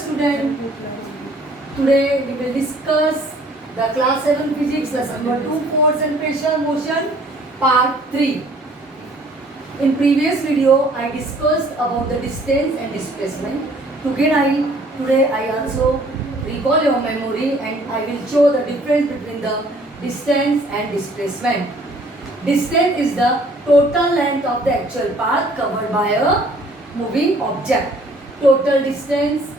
student, today we will discuss the class 7 physics lesson number 2 force and pressure motion part 3. In previous video I discussed about the distance and displacement. Today I also recall your memory and I will show the difference between the distance and displacement. Distance is the total length of the actual path covered by a moving object. Total distance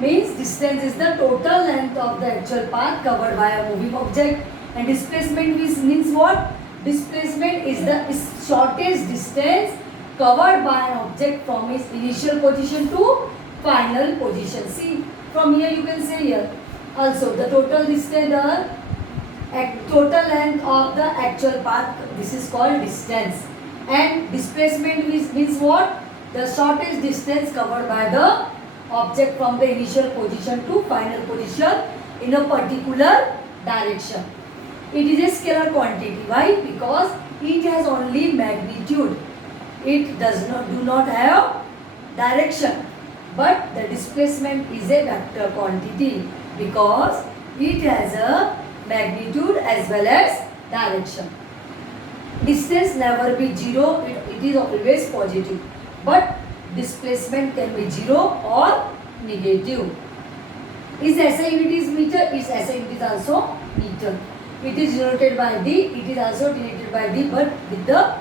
means distance is the total length of the actual path covered by a moving object, and displacement means what? Displacement is the shortest distance covered by an object from its initial position to final position. See, from here you can say here also the total distance, the total length of the actual path, this is called distance. And displacement means what? The shortest distance covered by the object from the initial position to final position in a particular direction. It is a scalar quantity. Why? Because it has only magnitude. It do not have direction. But the displacement is a vector quantity because it has a magnitude as well as direction. Distance never be zero, it is always positive. But displacement can be 0 or negative. Is SI unit is meter? Is SI unit is also meter. It is denoted by D. It is also denoted by D, but with the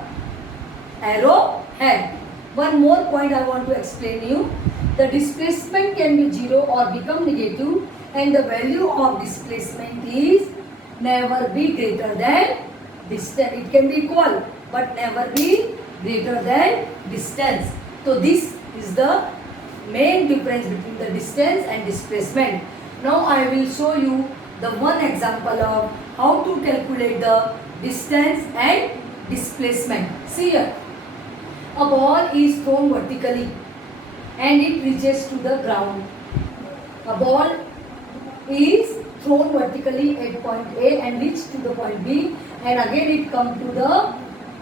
arrow head. One more point I want to explain you. The displacement can be 0 or become negative, and the value of displacement is never be greater than distance. It can be equal, but never be greater than distance. So this is the main difference between the distance and displacement. Now I will show you the one example of how to calculate the distance and displacement. See here, a ball is thrown vertically and it reaches to the ground. A ball is thrown vertically at point A and reaches to the point B, and again it comes to the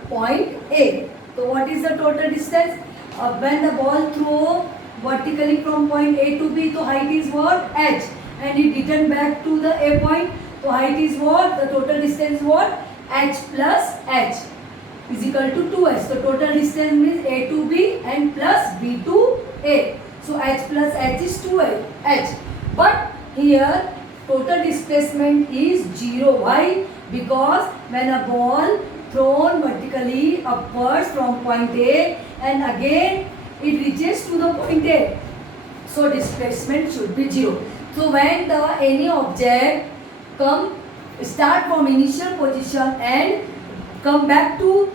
point A. So what is the total distance? When the ball throw vertically from point A to B, the height is what? H, and it return back to the A point, the height is what? The total distance is what? H plus H is equal to 2H. So total distance means A to B and plus B to A. So H plus H is 2H. But here total displacement is 0. Why? Because when a ball thrown vertically upwards from point A and again it reaches to the point A, so displacement should be 0. So when any object start from initial position and come back to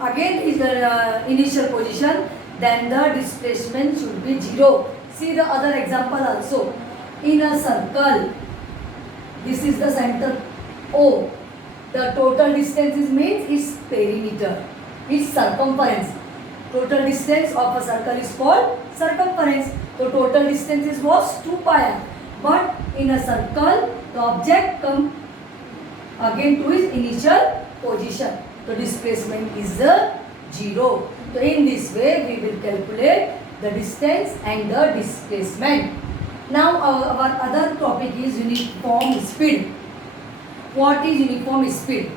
again is the initial position, then the displacement should be 0. See the other example also. In a circle, this is the center O. The total distance means its perimeter, its circumference. Total distance of a circle is called circumference. So total distance was 2 pi. But in a circle, the object comes again to its initial position. So displacement is 0. So in this way, we will calculate the distance and the displacement. Now our other topic is uniform speed. What is uniform speed?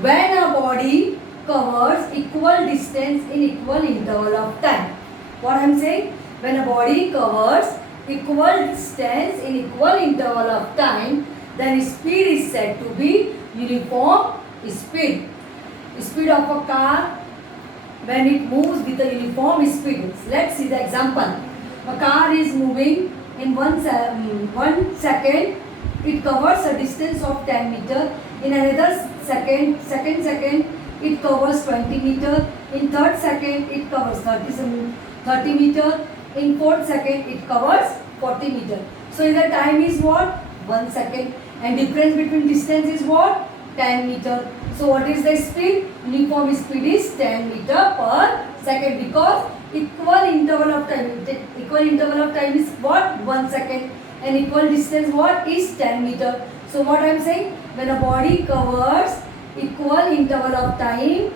When a body covers equal distance in equal interval of time. What I am saying? When a body covers equal distance in equal interval of time, then speed is said to be uniform speed. Speed of a car when it moves with a uniform speed. Let's see the example. A car is moving in 1 second. It covers a distance of 10 meter. In another second, it covers 20 meter. In third second, it covers 30 meter. In fourth second, it covers 40 meter. So the time is what? 1 second. And difference between distance is what? 10 meter. So what is the speed? Uniform speed is 10 meter per second because equal interval of time. Equal interval of time is what? 1 second. And equal distance what is 10 meter. So what I am saying, when a body covers equal interval of time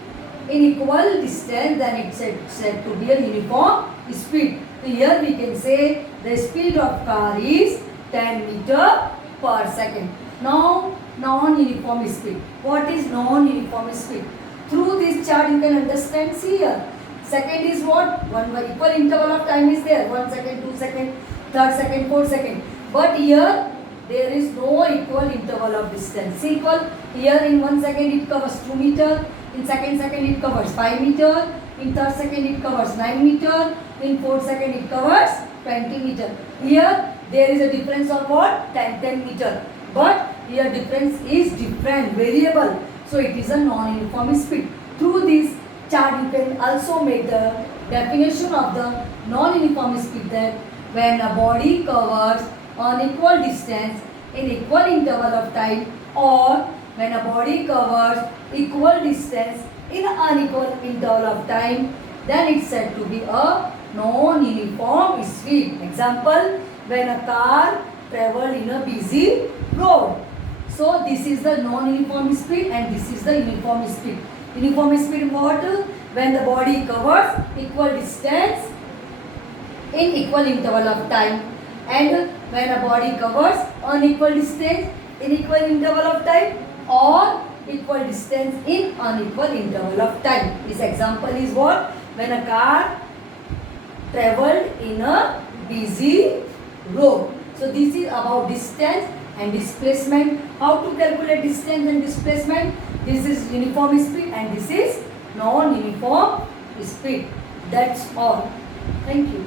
in equal distance, then it's said to be a uniform speed. So here we can say the speed of car is 10 meter per second. Now, non-uniform speed. What is non-uniform speed? Through this chart you can understand. See here. Second is what? One equal interval of time is there. 1 second, 2 second, 3rd second, 4th second. But here there is no equal interval of distance. Equal here in 1 second it covers 2 meter. In second it covers 5 meter. In 3rd second it covers 9 meter. In 4th second it covers 20 meter. Here there is a difference of what? 10 meter. But here difference is different, variable. So it is a non-uniform speed. Through this chart you can also make the definition of the non-uniform speed, that when a body covers an equal distance in equal interval of time, or when a body covers equal distance in unequal interval of time, then it's said to be a non-uniform speed. Example, when a car travels in a busy road. So this is the non-uniform speed and this is the uniform speed. Uniform speed what? When the body covers equal distance in equal interval of time, and when a body covers unequal distance in equal interval of time, or equal distance in unequal interval of time. This example is what? When a car traveled in a busy road. So this is about distance and displacement. How to calculate distance and displacement? This is uniform speed and this is non-uniform speed. That's all. Thank you.